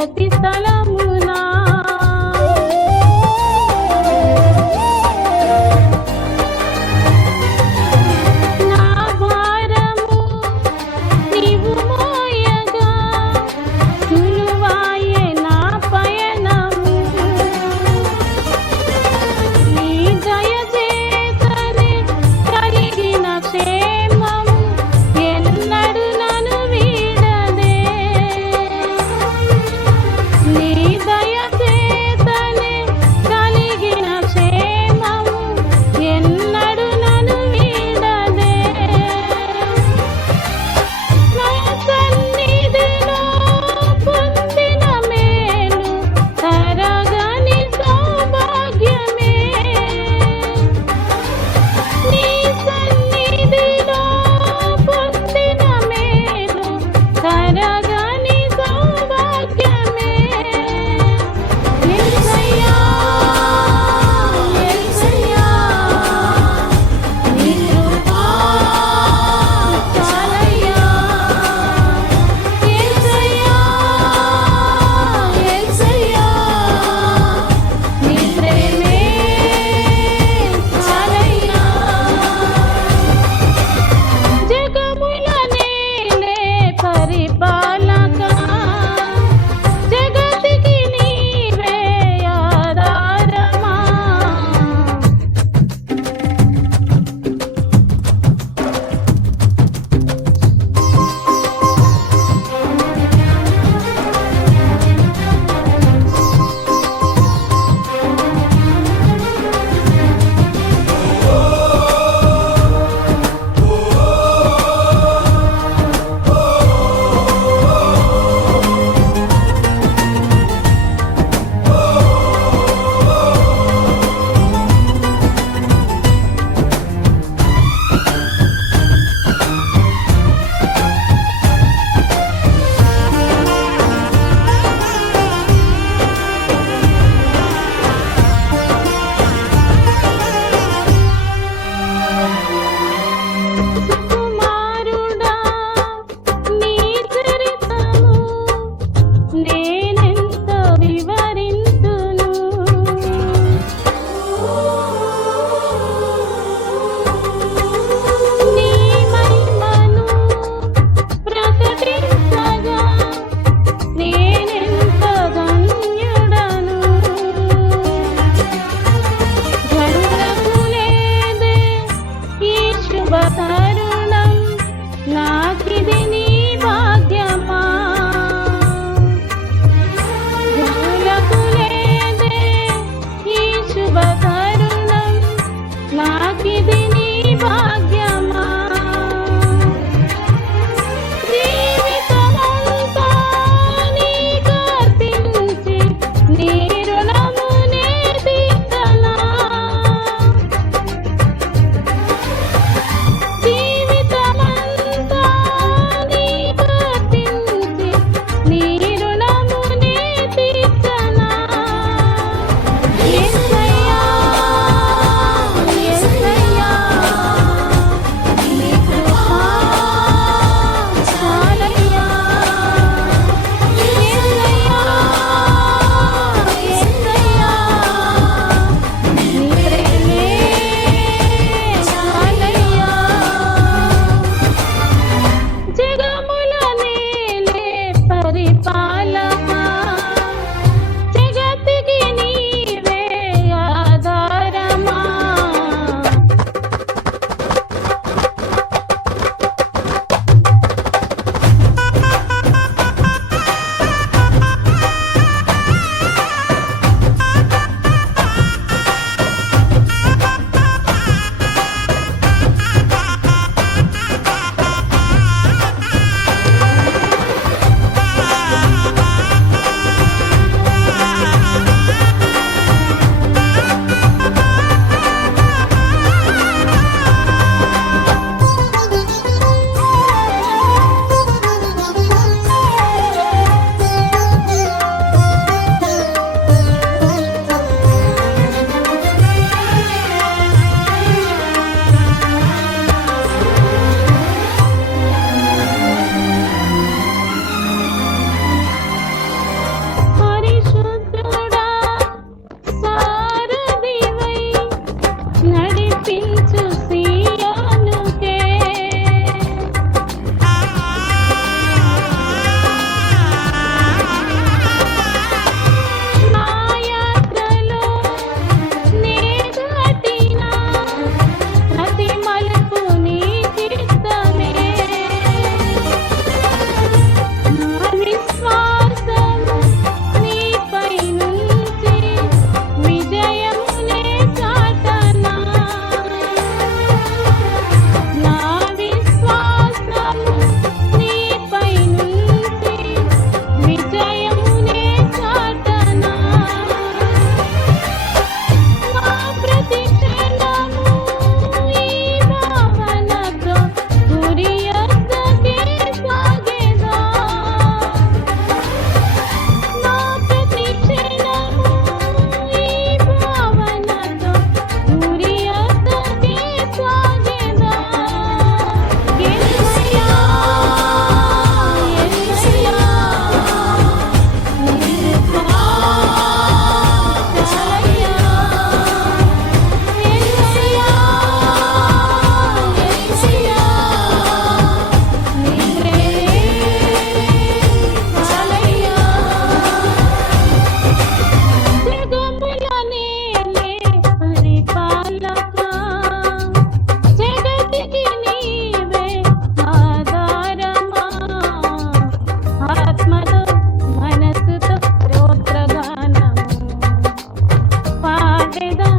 ಪ್ರತಿಸಲ Yeah. ಕರೆದ